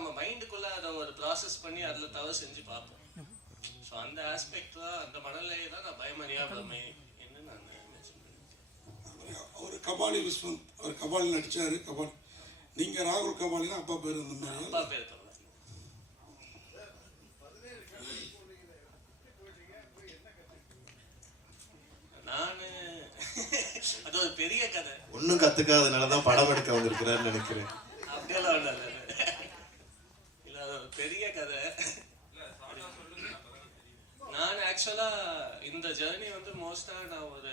நம்ம மைண்டுக்குள்ள அதை ஒரு ப்ராசஸ் பண்ணி அதில் தவறு செஞ்சு பார்ப்போம். ஸோ அந்த ஆஸ்பெக்ட் தான் அந்த மனநிலையை தான் நான் பயமறியா பிரமை நான் பண்ணியிருக்கேன். அவர் கபாலி விஸ்வந்த் அவர் கபாலி நடிச்சாரு கபாலி. நீங்க ராகுல் கபாலினா அப்பா பேர் மாதிரி அப்பா பேர் நானு அது ஒரு பெரிய கதை. ஒன்றும் கத்துக்காதனால தான் படம் எடுக்க வந்திருக்கிறான்னு நினைக்கிறேன். அப்படியெல்லாம் ஒண்ணும் இல்ல இல்ல அது ஒரு பெரிய கதை நான் ஆக்சுவலா இந்த ஜெர்னி வந்து மோஸ்ட்டாக நான் ஒரு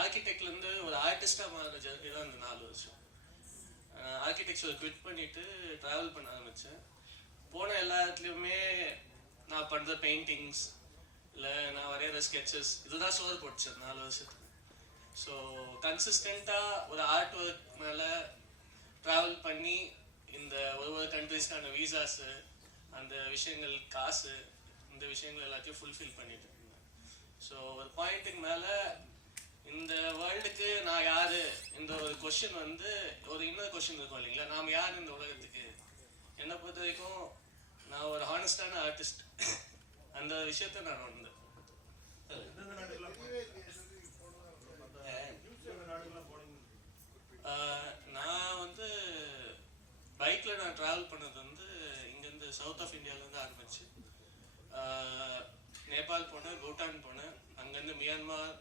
ஆர்கிடெக்ட்லேருந்து ஒரு ஆர்டிஸ்டாக மாறின ஜெர்னி தான் இந்த நாலு வருஷம். ஆர்கிடெக்சர் குவிட் பண்ணிவிட்டு ட்ராவல் பண்ண ஆரம்பிச்சேன். போன எல்லா இடத்துலையுமே நான் பண்ணுற பெயிண்டிங்ஸ் இல்லை நான் வரைகிற ஸ்கெச்சஸ் இதுதான் சோறு போட்டுச்சு நாலு வருஷத்துக்கு ஸோ கன்சிஸ்டண்ட்டாக ஒரு ஆர்ட் ஒர்க் மேலே ட்ராவல் பண்ணி இந்த ஒரு ஒரு கண்ட்ரிஸ்க்கான வீசாஸு அந்த விஷயங்கள் காசு இந்த விஷயங்கள் எல்லாத்தையும் ஃபுல்ஃபில் பண்ணிட்டு ஸோ ஒரு பாயிண்ட்டுக்கு மேலே இந்த வேர்ல்டுக்கு நான் யாரு? இந்த ஒரு கொஷின் வந்து ஒரு இன்னொரு கொஷின் இருக்கும் இல்லைங்களா? நாம் யார் இந்த உலகத்துக்கு? என்னை பொறுத்த வரைக்கும் நான் ஒரு ஹானஸ்டான ஆர்டிஸ்ட் அந்த விஷயத்த நான் உணர்ந்தேன். நான் வந்து பைக்கில் நான் ட்ராவல் பண்ணது வந்து இங்கேருந்து சவுத் ஆஃப் இந்தியாவிலேருந்து ஆரம்பிச்சு நேபாள் போனேன் பூட்டான் போனேன் அங்கேருந்து Myanmar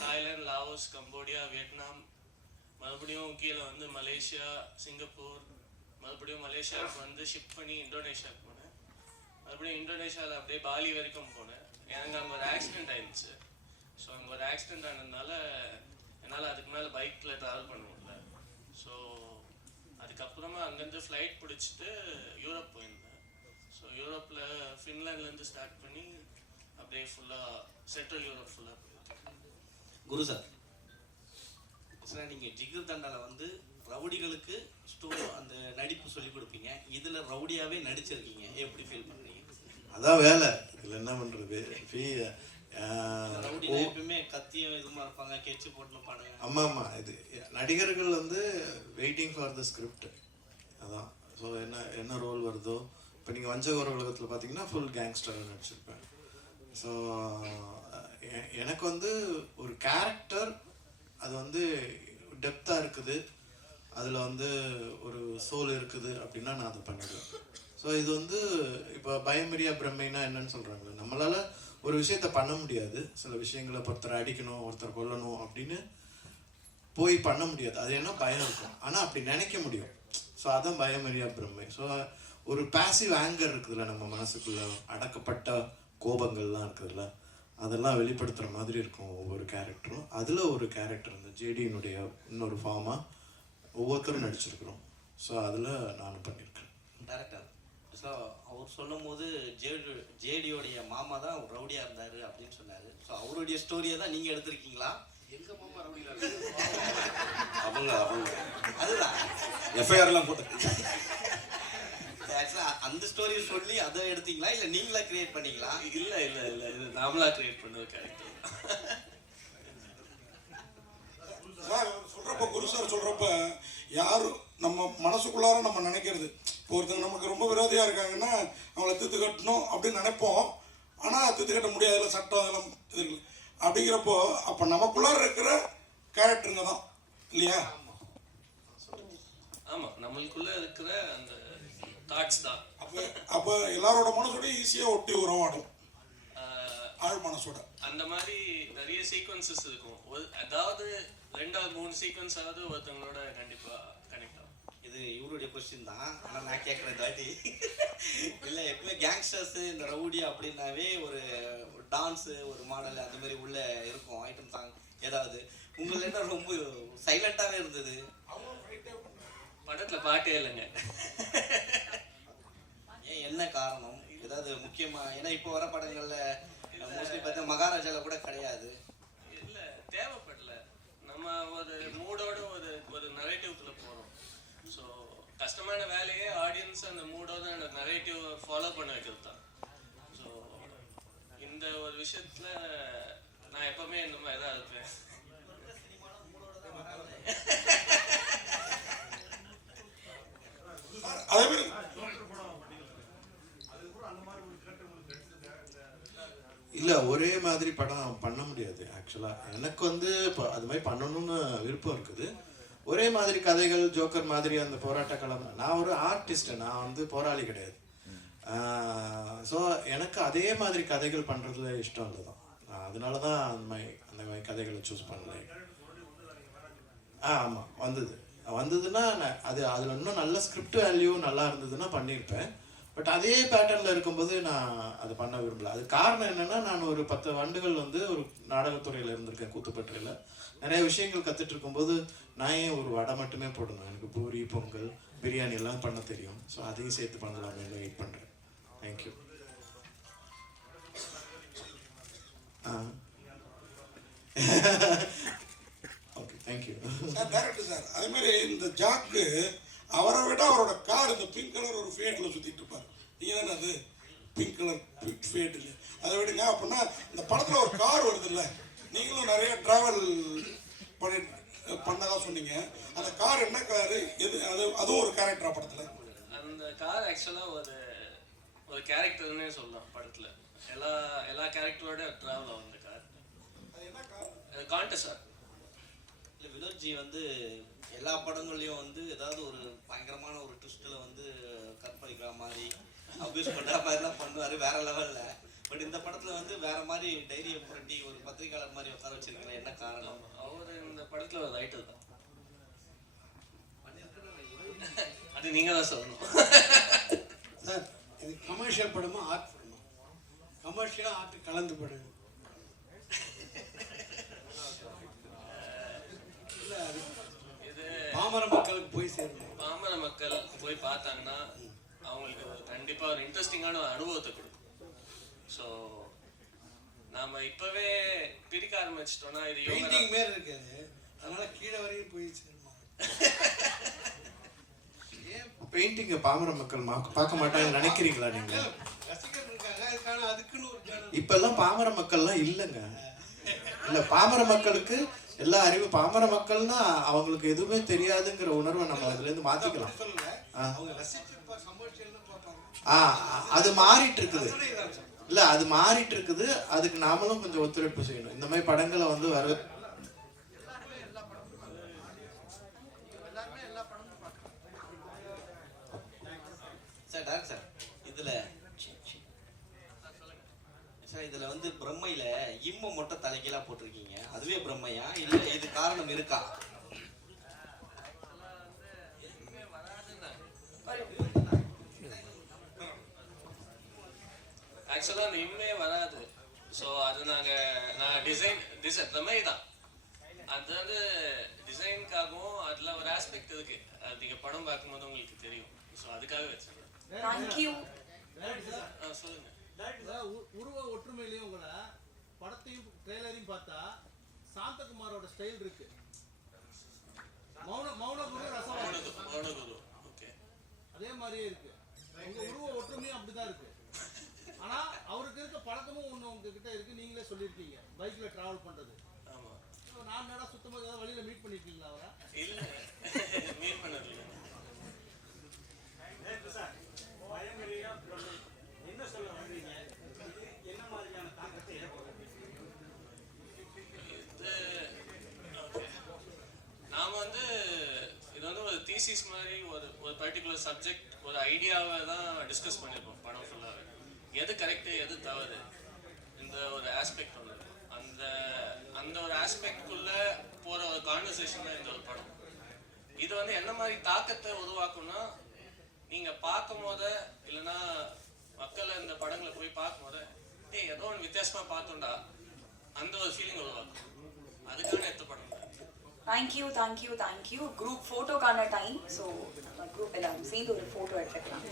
Thailand Laos Cambodia Vietnam மறுபடியும் கீழே வந்து மலேசியா சிங்கப்பூர் மறுபடியும் மலேசியாவுக்கு வந்து ஷிப் பண்ணி இந்தோனேஷியாவுக்கு போனேன். மறுபடியும் இந்தோனேஷியாவில் அப்படியே பாலி வரைக்கும் போனேன். எனக்கு அங்கே ஒரு ஆக்சிடென்ட் ஆயிடுச்சு. ஸோ அங்கே ஒரு ஆக்சிடென்ட் ஆனதுனால என்னால் அதுக்கு மேலே பைக்கில் ட்ராவல் பண்ண முடியல. ஸோ அதுக்கப்புறமா அங்கேருந்து ஃப்ளைட் பிடிச்சிட்டு யூரோப் போயிருந்தேன். ஸோ யூரோப்பில் ஃபின்லாண்ட்லேருந்து ஸ்டார்ட் பண்ணி ஃபுல்லாக சென்ட்ரல் யூரோப் ஃபுல்லாக குரு சார். சார் நீங்க ஜிகர் தண்டால வந்து ரவுடிகளுக்கு ஸ்டோ அந்த நடிப்பு சொல்லி கொடுப்பீங்க. இதுல ரவுடியாவே நடிச்சிருக்கீங்க. எப்படி ஃபீல் பண்றீங்க? அதான் வேலை. இதில் என்ன பண்ணுறது ஃபீ எப்பயுமே கத்தியும் இதுமா இருப்பாங்க கெச்சு போட்டு பாடுங்க. ஆமாம் ஆமாம் இது நடிகர்கள் வந்து வெயிட்டிங் ஃபார் த ஸ்கிரிப்ட் அதான். ஸோ என்ன என்ன ரோல் வருதோ? இப்போ நீங்கள் வஞ்சகோர உலகத்தில் பார்த்தீங்கன்னா ஃபுல் கேங்ஸ்டர் நடிச்சிருப்பேன். ஸோ எனக்கு வந்து ஒரு கேரக்டர் அது வந்து டெப்த்தாக இருக்குது. அதில் வந்து ஒரு சோல் இருக்குது அப்படின்னா நான் அதை பண்ணிடுவேன் ஸோ இது வந்து இப்போ பயமரியா பிரம்மைனா என்னன்னு சொல்கிறாங்க நம்மளால் ஒரு விஷயத்த பண்ண முடியாது. சில விஷயங்களை ஒருத்தரை அடிக்கணும் ஒருத்தர் கொல்லணும் அப்படின்னு போய் பண்ண முடியாது. அது என்ன பயம் இருக்கும். ஆனால் அப்படி நினைக்க முடியும். ஸோ அதான் பயமரியா பிரம்மை. ஸோ ஒரு பாசிவ் ஆங்கர் இருக்குதுல்ல நம்ம மனசுக்குள்ள அடக்கப்பட்ட கோபங்கள்லாம் இருக்குதுல்ல அதெல்லாம் வெளிப்படுத்துகிற மாதிரி இருக்கும் ஒவ்வொரு கேரக்டரும் அதில் ஒரு கேரக்டர் இந்த ஜேடியினுடைய இன்னொரு ஃபார்மாக ஒவ்வொருத்தரும் நடிச்சிருக்கிறோம். ஸோ அதில் நானும் பண்ணியிருக்கேன் டேரக்டர் ஸோ அவர் சொல்லும் போது ஜேடி ஜேடியோடைய மாமா தான் ரவுடியா இருந்தாரு அப்படின்னு சொன்னாரு. ஸோ அவருடைய ஸ்டோரியை தான் நீங்க எடுத்திருக்கீங்களா? அவங்க அவங்க. அதுதான். எஃப்ஐஆர்லாம் போட்டு அந்த ஸ்டோரியை சொல்லி அதை எடுத்தீங்களா? இல்ல நீங்களா கிரியேட் பண்ணீங்களா? இல்ல இல்ல இல்ல. இது நாமளா கிரியேட் பண்ண ஒரு கேரக்டர் சார் சொல்றப்ப குரு சார் சொல்றப்ப யாரும் நம்ம மனசுக்குள்ளார நம்ம நினைக்கிறது? இப்போ ஒருத்தங்க நமக்கு ரொம்ப விரோதியா இருக்காங்கன்னா அவங்கள தீர்த்து கட்டணும் அப்படின்னு நினைப்போம். ஆனா தீர்த்து கட்ட முடியாதுல சட்டம் அதெல்லாம் இது. அப்படிங்கிறப்போ அப்ப நமக்குள்ளார இருக்கிற கேரக்டருங்க தான். இல்லையா? ஆமா நம்மளுக்குள்ள இருக்கிற அந்த தாட்ஸ் தான். அப்ப அப்ப எல்லாரோட மனசோட ஈஸியா ஒட்டி உறவாடும். ஆழ் மனசோட. அந்த மாதிரி நிறைய சீக்வன்சஸ் இருக்கும். ஒரு அதாவது ரெண்டாவது மூணு சீக்வன்ஸ் ஆவது ஒருத்தவங்களோட கண்டிப்பா கனெக்ட் ஆகும். இது இவருடைய கொஸ்டின் தான். ஆனா நான் கேட்கறேன் தாட்டி இல்ல எப்பவுமே கேங்ஸ்டர்ஸ் இந்த ரவுடி அப்படின்னாவே ஒரு டான்ஸ் ஒரு மாடல் அந்த மாதிரி உள்ள இருக்கும். ஐட்டம் சாங் ஏதாவது. உங்கள என்ன ரொம்ப சைலண்டாவே இருந்தது? படத்துல பாட்டே இல்லைங்க. என்ன காரணம்? ஏதாவது முக்கியமா? ஏன்னா இப்போ வர படங்கள்ல மோஸ்ட்லி பார்த்தா மகாராஜால கூட கிடையாது. இல்ல தேவைப்படல. நம்ம ஒரு மூடோட ஒரு ஒரு நரேட்டிவ்க்குள்ள போறோம். ஸோ கஷ்டமான வேலையே ஆடியன்ஸ் அந்த மூடோட அந்த நரேட்டிவ் ஃபாலோ பண்ண வைக்கிறது தான். ஸோ இந்த ஒரு விஷயத்துல நான் எப்பவுமே இந்த மாதிரி தான் இருப்பேன். அதே மாதிரி இல்லை ஒரே மாதிரி படம் பண்ண முடியாது ஆக்சுவலாக எனக்கு வந்து இப்போ அது மாதிரி பண்ணணும்னு விருப்பம் இருக்குது. ஒரே மாதிரி கதைகள் ஜோக்கர் மாதிரி அந்த போராட்ட களம் நான் ஒரு ஆர்டிஸ்ட் நான் வந்து போராளி கிடையாது. ஸோ எனக்கு அதே மாதிரி கதைகள் பண்ணுறதுல இஷ்டம் இல்லை தான் அதனால தான் அந்த மாதிரி அந்த மாதிரி கதைகளை சூஸ் பண்ணல. ஆ ஆமாம் வந்தது. வந்ததுன்னா நான் அது அதில் இன்னும் நல்ல ஸ்கிரிப்ட் வேல்யூ நல்லா இருந்ததுன்னா பண்ணியிருப்பேன். பட் அதே பேட்டர்னில் இருக்கும்போது நான் அது பண்ண விரும்பல. அது காரணம் என்னன்னா நான் ஒரு பத்து ஆண்டுகள் வந்து ஒரு நாடகத்துறையில் இருந்திருக்கேன் கூத்துப்பட்டுறையில் நிறைய விஷயங்கள் கற்றுட்டு இருக்கும்போது நான் ஏன் ஒரு வடை மட்டுமே போடணும்? எனக்கு பூரி பொங்கல் பிரியாணி எல்லாம் பண்ண தெரியும். ஸோ அதையும் சேர்த்து பண்ணலாமே வெயிட் பண்ணுறேன் thank you ah. Okay thank you sir director sir அதே மாதிரி இந்த ஜாக்கு அவரை விட அவரோட கார் இந்த பிங்க் கலர் ஒரு ஃபேட்டில் சுற்றிட்டு இருப்பார். நீங்கள் தானே அது? பிங்க் கலர் ஃபேட்டில் அதை விடுங்க. அப்படின்னா இந்த படத்தில் ஒரு கார் வருது இல்லை நீங்களும் நிறைய ட்ராவல் பண்ணி பண்ணதா சொன்னீங்க. அந்த கார் என்ன கார் எது? அது அதுவும் ஒரு கேரக்டரா படத்தில். அந்த கார் ஆக்சுவலாக ஒரு ஒரு கேரக்டர்னே சொல்லலாம் படத்தில். எல்லா எல்லா கேரக்டரோட ட்ராவல் ஆகும் அந்த கார் அது என்ன கார் கான்டெஸ்ட் சார் இல்லை வினோத்ஜி வந்து எல்லா படங்கள்லையும் வந்து ஏதாவது ஒரு பயங்கரமான ஒரு ட்விஸ்ட்டில் வந்து கற்பழிக்கிற மாதிரி அபியூஸ் பண்ணுற மாதிரிலாம் பண்ணுவார் வேற லெவலில் பட் இந்த படத்தில் வந்து வேற மாதிரி டைரியை புரட்டி ஒரு பத்திரிக்கையாளர் மாதிரி உட்கார வச்சிருக்கிற என்ன காரணம்? அவர் இந்த படத்தில் ஒரு ரைட்டர் தான். அது நீங்கள் தான் சொல்லணும். சார் இது கமர்ஷியல் படமா ஆர்ட் படமா? கமர்ஷியலாக ஆர்ட் கலந்து படம் இல்லை அது இது பாமர மக்களுக்கு போய் சேரணும். பாமர மக்கள் போய் பார்த்தாங்கன்னா அவங்களுக்கு ஒரு கண்டிப்பாக ஒரு இன்ட்ரெஸ்டிங்கான ஒரு அனுபவத்தை கொடுக்கும். ஸோ நாம இப்பவே பிரிக்க ஆரம்பிச்சிட்டோம்னா இது பெயிண்டிங் மாரி இருக்காது. அதனால கீழே வரையும் போய் சேருமா பெயிண்டிங்கை பாமர மக்கள் பார்க்க மாட்டாங்கன்னு நினைக்கிறீங்களா நீங்க? ரசிகர் இருக்காங்க. அதுக்கான அதுக்குன்னு ஒரு இப்பெல்லாம் பாமர மக்கள்லாம் இல்லைங்க. இல்ல பாமர மக்களுக்கு எல்லா அறிவு பாமர மக்கள்னா அவங்களுக்கு எதுவுமே தெரியாதுங்கிற உணர்வை நம்ம அதுல இருந்து மாத்திக்கலாம். சொல்லல. ஆ. அவங்க ரசிச்சு கமர்ஷியல்னு பார்ப்பாங்க. ஆ அது மாறிட்டு இருக்குது. இல்ல அது மாறிட்டு இருக்குது அதுக்கு நாமளும் கொஞ்சம் ஒத்துழைப்பு செய்யணும். இந்த மாதிரி படங்களை வந்து வர சார் டேரக்ட் சார் இதில் சார் இதில் வந்து பிரம்மையில் இம்ம மொட்டை தலைகீழாக போட்டிருக்கீங்க. அதுவே பிரம்மையா? இல்லை இது காரணம் இருக்கா? ஆக்சுவலாக அந்த இம்மே வராது. ஸோ அது நாங்கள் நான் டிசைன் டிசைன் பிரமை தான். அது வந்து டிசைனுக்காகவும் அதில் ஒரு ஆஸ்பெக்ட் இருக்கு. அது நீங்கள் படம் பார்க்கும்போது உங்களுக்கு தெரியும். ஸோ அதுக்காக வச்சுருக்கேன் உ- உருவ ஒற்றுமையிலையும் கூட படத்தையும் ட்ரெய்லரையும் பார்த்தா சாந்தகுமாரோட ஸ்டைல் இருக்கு. மௌன மௌனகுரு ரசம் மௌனகுரு மௌனகுரு ஓகே. அதே மாதிரியே இருக்கு. உங்க உருவ ஒற்றுமையும் அப்படிதான் இருக்கு. ஆனா அவருக்கு இருக்க பழக்கமும் ஒண்ணு உங்ககிட்ட இருக்கு. நீங்களே சொல்லியிருக்கீங்க. பைக்ல டிராவல் பண்றது. ஆமாம் So, நான் நேரம் சுத்தமாக ஏதாவது வழியில மீட் பண்ணிருக்கீங்களா அவரை? இல்லை. மீட் பண்ணது இல்லை இது வந்து இது வந்து ஒரு தீசிஸ் மாதிரி ஒரு ஒரு பர்டிகுலர் சப்ஜெக்ட் ஒரு ஐடியாவை தான் டிஸ்கஸ் பண்ணியிருப்போம் படம் ஃபுல்லாகவே எது கரெக்டு எது தவறு? இந்த ஒரு ஆஸ்பெக்ட் ஒன்று அந்த அந்த ஒரு ஆஸ்பெக்ட்குள்ள போகிற ஒரு கான்வர்சேஷன் தான் இந்த ஒரு படம். இது வந்து என்ன மாதிரி தாக்கத்தை உருவாக்கும்னா நீங்கள் பார்க்கும் போத இல்லைன்னா மக்கள் இந்த படங்களை போய் பார்க்கும் போத ஏய் ஏதோ ஒன்று வித்தியாசமாக பார்த்தோம்டா. அந்த ஒரு ஃபீலிங் உருவாக்கும். அதுக்கான எத்த படம். தான் இது. Thank you thank you thank you group ஃபோட்டோக்கான time so group எல்லாரும் சேர்ந்து ஒரு ஃபோட்டோ எடுத்துக்கலாம்